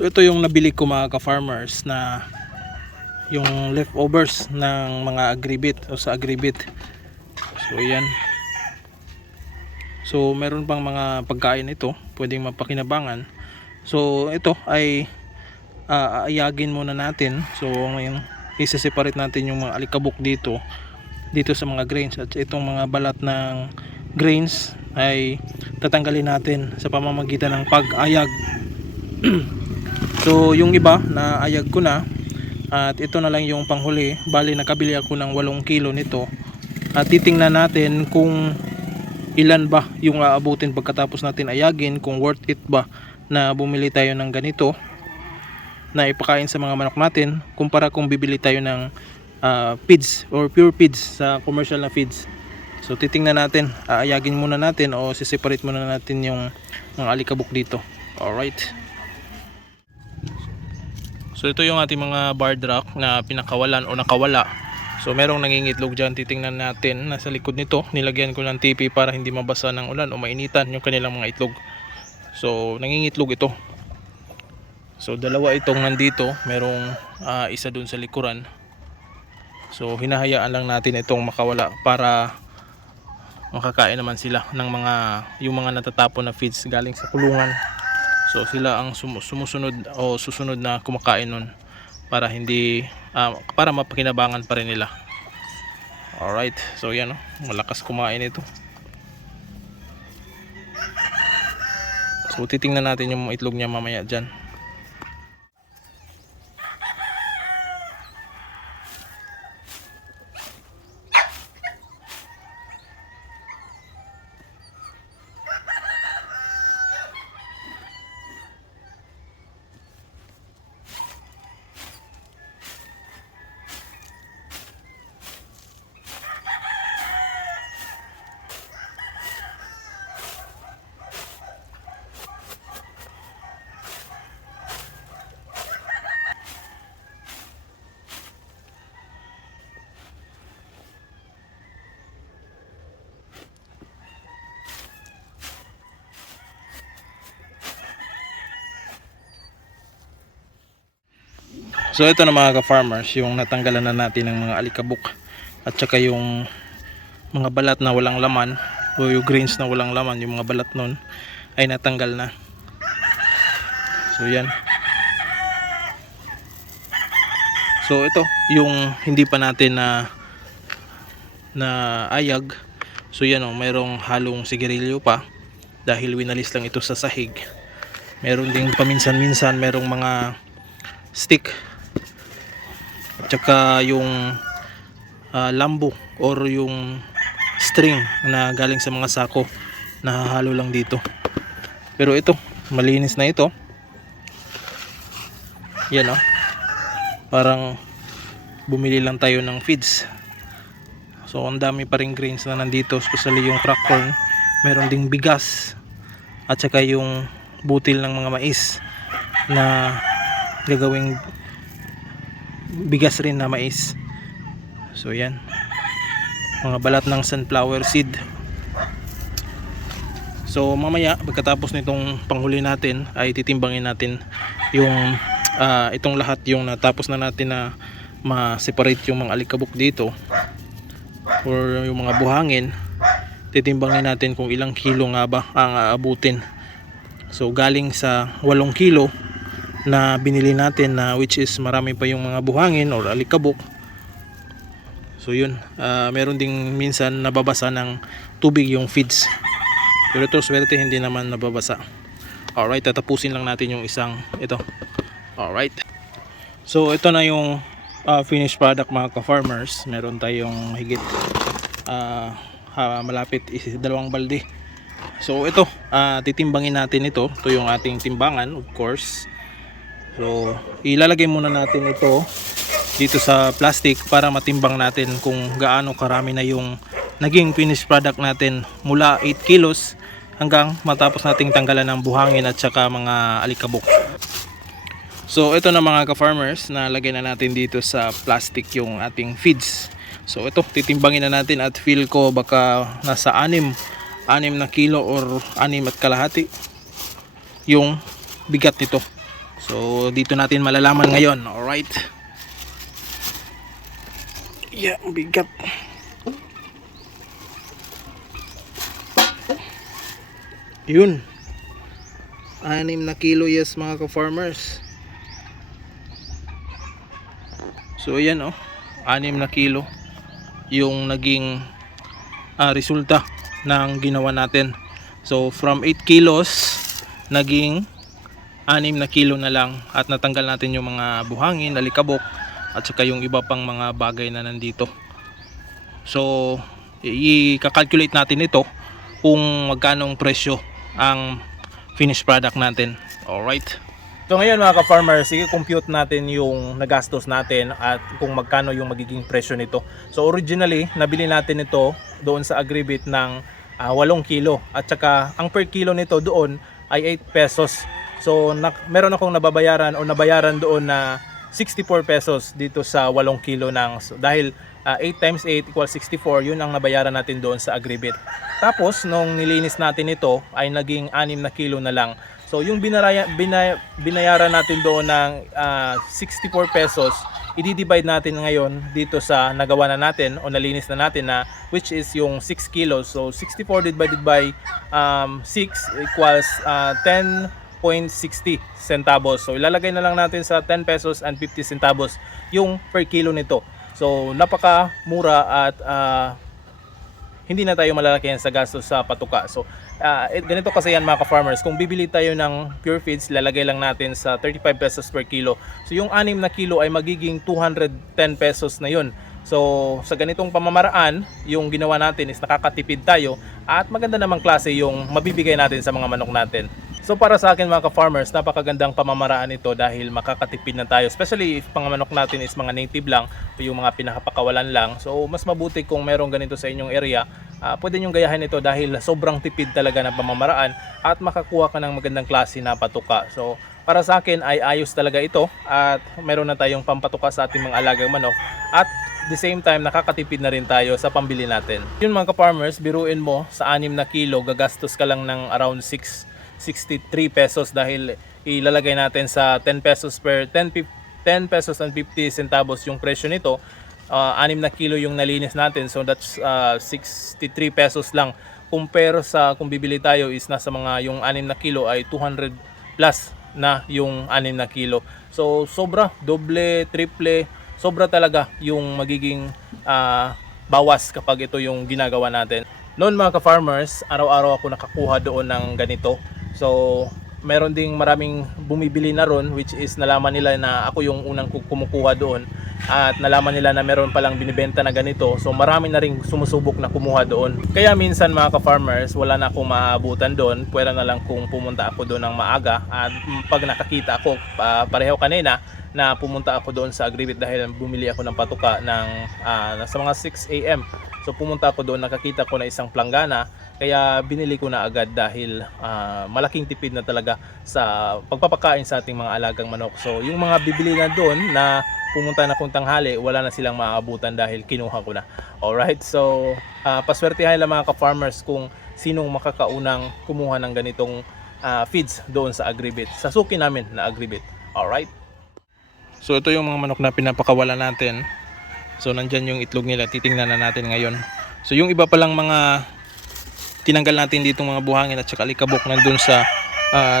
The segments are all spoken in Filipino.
So ito yung nabili ko mga ka-farmers, na yung leftovers ng mga agribit o sa agribit. So yan. So meron pang mga pagkain ito pwedeng mapakinabangan. So ito ay aayagin muna natin. So ngayon i-separate natin yung mga alikabok dito sa mga grains, at itong mga balat ng grains ay tatanggalin natin sa pamamagitan ng pag-ayag. So yung iba na ayag ko na, at ito na lang yung panghuli. Bali nakabili ako ng 8 kilo nito, at titingnan natin kung ilan ba yung aabutin pagkatapos natin ayagin, kung worth it ba na bumili tayo ng ganito na ipakain sa mga manok natin kumpara kung bibili tayo ng feeds or pure feeds sa commercial na feeds. So titingnan natin, aayagin muna natin o siseparate muna natin yung mga alikabok dito. Alright. So ito yung ating mga barred rock na pinakawalan o nakawala. So merong nangingitlog dyan, titingnan natin. Nasa likod nito, nilagyan ko ng TP para hindi mabasa ng ulan o mainitan yung kanilang mga itlog. So nangingitlog ito. So dalawa itong nandito, merong isa dun sa likuran. So hinahayaan lang natin itong makawala para makakain naman sila ng yung mga natatapon na feeds galing sa kulungan. So sila ang sumusunod o susunod na kumakain nun para hindi para mapakinabangan pa rin nila. Alright, so yan, malakas kumain ito. So titingnan natin yung itlog niya mamaya dyan. So ito na mga ka-farmers, yung natanggalan na natin ng mga alikabok at saka yung mga balat na walang laman o yung grains na walang laman, yung mga balat nun ay natanggal na. So yan. So ito yung hindi pa natin na ayag. So yan, mayroong halong sigarilyo pa dahil winalis lang ito sa sahig. Meron ding paminsan-minsan merong mga stick, tsaka yung lambo or yung string na galing sa mga sako, nahahalo lang dito. Pero ito, malinis na ito. Yan, parang bumili lang tayo ng feeds. So ang dami pa ring grains na nandito, especially yung crack corn. Meron ding bigas at saka yung butil ng mga mais na gagawing bigas rin na mais. So yan, mga balat ng sunflower seed. So mamaya pagkatapos nitong panghuli natin ay titimbangin natin yung itong lahat, yung natapos na natin na ma-separate yung mga alikabok dito or yung mga buhangin. Titimbangin natin kung ilang kilo nga ba ang aabutin. So galing sa 8 kilo na binili natin, na which is marami pa yung mga buhangin or alikabok. So yun, meron ding minsan nababasa ng tubig yung feeds, pero ito swerte hindi naman nababasa. Alright, tatapusin lang natin yung isang ito. Alright, so ito na yung finished product mga ka-farmers. Meron tayong higit malapit 2 balde. So ito, titimbangin natin ito. Ito yung ating timbangan, of course. So ilalagay muna natin ito dito sa plastic para matimbang natin kung gaano karami na yung naging finished product natin mula 8 kilos hanggang matapos nating tanggalan ng buhangin at saka mga alikabok. So ito na mga ka-farmers, nalagay na natin dito sa plastic yung ating feeds. So ito, titimbangin na natin at feel ko baka nasa 6 na kilo or 6 at kalahati yung bigat nito. So dito natin malalaman ngayon. Alright. Yeah, bigat. Yun. 6 na kilo, yes mga ka-farmers. So ayan 6 na kilo yung naging resulta ng ginawa natin. So from 8 kilos naging 6 na kilo na lang, at natanggal natin yung mga buhangin, alikabok, at saka yung iba pang mga bagay na nandito. So i-calculate natin ito kung magkanong presyo ang finished product natin. Alright. So ngayon mga ka-farmers, i-compute natin yung nagastos natin at kung magkano yung magiging presyo nito. So originally, nabili natin ito doon sa Agribit ng 8 kilo, at saka ang per kilo nito doon ay 8 pesos. So meron akong nababayaran o nabayaran doon na 64 pesos dito sa 8 kilo dahil 8 times 8 equals 64, yun ang nabayaran natin doon sa Agribit. Tapos nung nilinis natin ito ay naging 6 na kilo na lang. So yung binayaran natin doon ng 64 pesos, i-divide natin ngayon dito sa nagawa na natin o nalinis na natin, na which is yung 6 kilos. So 64 divided by 6 equals 10.60 centavos. So ilalagay na lang natin sa 10 pesos and 50 centavos yung per kilo nito. So napakamura at hindi na tayo malalakihan sa gastos sa patuka. So ganito kasi yan mga ka-farmers, kung bibili tayo ng pure feeds, lalagay lang natin sa 35 pesos per kilo. So yung 6 na kilo ay magiging 210 pesos na yun. So sa ganitong pamamaraan, yung ginawa natin is nakakatipid tayo at maganda namang klase yung mabibigay natin sa mga manok natin. So para sa akin mga ka-farmers, napakagandang pamamaraan ito dahil makakatipid na tayo, especially if mga manok natin is mga native lang o yung mga pinakapakawalan lang. So mas mabuti kung merong ganito sa inyong area, pwede nyong gayahin ito dahil sobrang tipid talaga ng pamamaraan at makakuha ka ng magandang klase na patuka. So para sa akin ay ayos talaga ito at meron na tayong pampatuka sa ating mga alagang manok, at the same time nakakatipid na rin tayo sa pambili natin. Yun mga ka-farmers, biruin mo sa 6 na kilo gagastos ka lang ng around 63 pesos dahil ilalagay natin sa 10 pesos and 50 centavos yung presyo nito. 6 na kilo yung nalinis natin, so that's 63 pesos lang. Compare sa kung bibili tayo is nasa mga yung 6 na kilo ay 200 plus na yung 6 na kilo. So sobra, doble, triple, sobra talaga yung magiging bawas kapag ito yung ginagawa natin. Noon mga ka-farmers, araw-araw ako nakakuha doon ng ganito. So meron ding maraming bumibili na ron, which is nalaman nila na ako yung unang kumukuha doon, at nalaman nila na meron palang binibenta na ganito. So marami na ring sumusubok na kumuha doon. Kaya minsan mga ka-farmers, wala na akong maabutan doon. Pwera na lang kung pumunta ako doon ng maaga, at pag nakakita ako, pareho kanina na pumunta ako doon sa Agribit dahil bumili ako ng patuka ng sa mga 6 AM. So pumunta ako doon, nakakita ko na isang planggana, kaya binili ko na agad dahil malaking tipid na talaga sa pagpapakain sa ating mga alagang manok. So yung mga bibili na doon na pumunta na kung tanghali, wala na silang maaabutan dahil kinuha ko na. Alright, so paswertihan lang mga ka-farmers kung sinong makakaunang kumuha ng ganitong feeds doon sa Agribit, sa suki namin na Agribit. Alright. So ito yung mga manok na pinapakawalan natin. So nandyan yung itlog nila, titingnan na natin ngayon. So yung iba palang mga tinanggal natin dito mga buhangin at saka alikabok nandun sa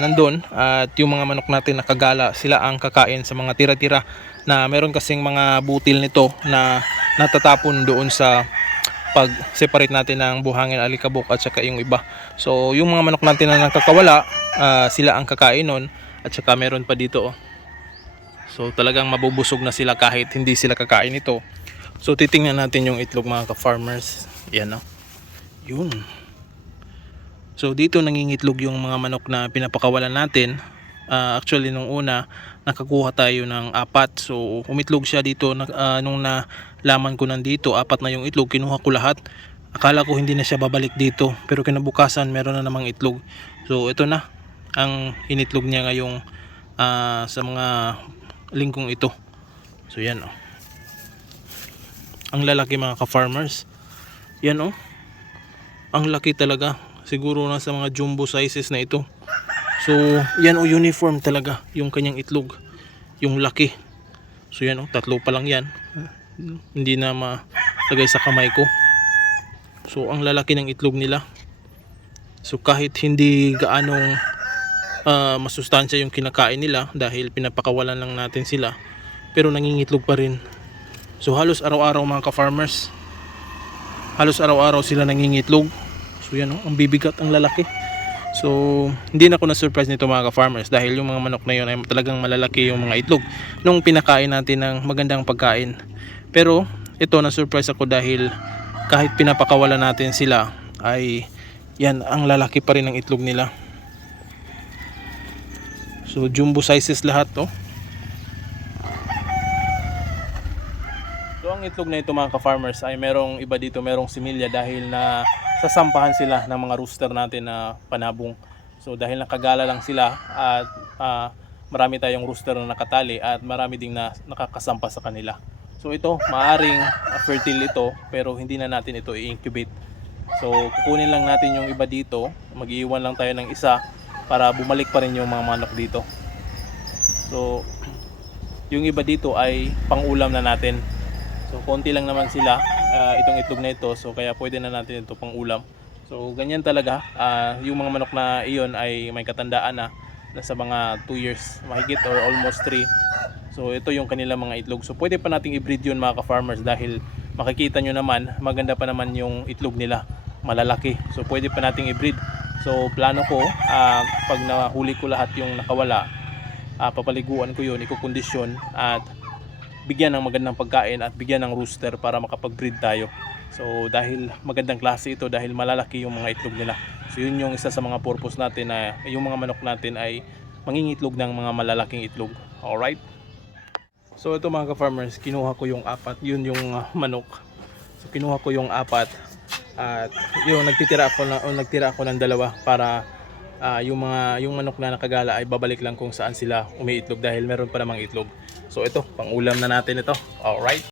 nandun, at yung mga manok natin nakagala, sila ang kakain sa mga tira-tira na meron kasing mga butil nito na natatapon doon sa pag separate natin ng buhangin, alikabok at saka yung iba. So yung mga manok natin na nakakawala, sila ang kakain nun, at saka meron pa dito So talagang mabubusog na sila kahit hindi sila kakain ito. So titingnan natin yung itlog mga ka-farmers. Yan Yun. So dito nangingitlog yung mga manok na pinapakawalan natin. Actually nung una nakakuha tayo ng 4. So umitlog siya dito nung nalaman ko nandito 4 na yung itlog, kinuha ko lahat. Akala ko hindi na siya babalik dito, pero kinabukasan meron na namang itlog. So ito na ang initlog niya ngayong sa mga linggong ito. So yan ang lalaki mga ka-farmers. Yan ang laki talaga. Siguro nasa mga jumbo sizes na ito. So yan o, uniform talaga yung kanyang itlog, yung laki. So yan o, tatlo pa lang yan, hindi na malagay sa kamay ko. So ang lalaki ng itlog nila. So kahit hindi gaanong masustansya yung kinakain nila dahil pinapakawalan lang natin sila, pero nangingitlog pa rin. So halos araw-araw mga ka-farmers, halos araw-araw sila nangingitlog. So yan o, ang bibigat, ang lalaki. So hindi na ako na-surprise nito mga ka-farmers dahil yung mga manok na yun ay talagang malalaki yung mga itlog nung pinakain natin ng magandang pagkain. Pero ito, na-surprise ako dahil kahit pinapakawalan natin sila ay yan, ang lalaki pa rin ng itlog nila. So jumbo sizes lahat to. So ang itlog na ito mga ka-farmers ay merong iba dito, merong similya dahil na sasampahan sila ng mga rooster natin na panabong. So dahil nakagala lang sila at marami tayong rooster na nakatali at marami ding na nakakasampa sa kanila. So ito, maaring fertile ito pero hindi na natin ito i-incubate. So kukunin lang natin yung iba dito, mag-iwan lang tayo ng isa para bumalik pa rin yung mga manok dito. So yung iba dito ay pang-ulam na natin. So konti lang naman sila, itong itlog na ito, so kaya pwede na natin ito pang-ulam. So ganyan talaga, yung mga manok na iyon ay may katandaan na, nasa mga 2 years mahigit or almost 3. So ito yung kanilang mga itlog. So pwede pa nating i-breed yun mga ka-farmers dahil makikita nyo naman, maganda pa naman yung itlog nila, malalaki. So pwede pa nating i-breed. So plano ko, pag nahuli ko lahat yung nakawala, papaliguan ko yun, ikukondisyon at bigyan ng magandang pagkain at bigyan ng rooster para makapag-breed tayo. So dahil magandang klase ito, dahil malalaki yung mga itlog nila. So yun yung isa sa mga purpose natin na yung mga manok natin ay mangingitlog ng mga malalaking itlog. Alright? So ito mga ka-farmers, kinuha ko yung 4, yun yung manok. So kinuha ko yung 4 at yun, nagtira ako ng 2 para yung manok na nakagala ay babalik lang kung saan sila umiitlog dahil meron pa namang itlog. So ito, pang ulam na natin ito. Alright.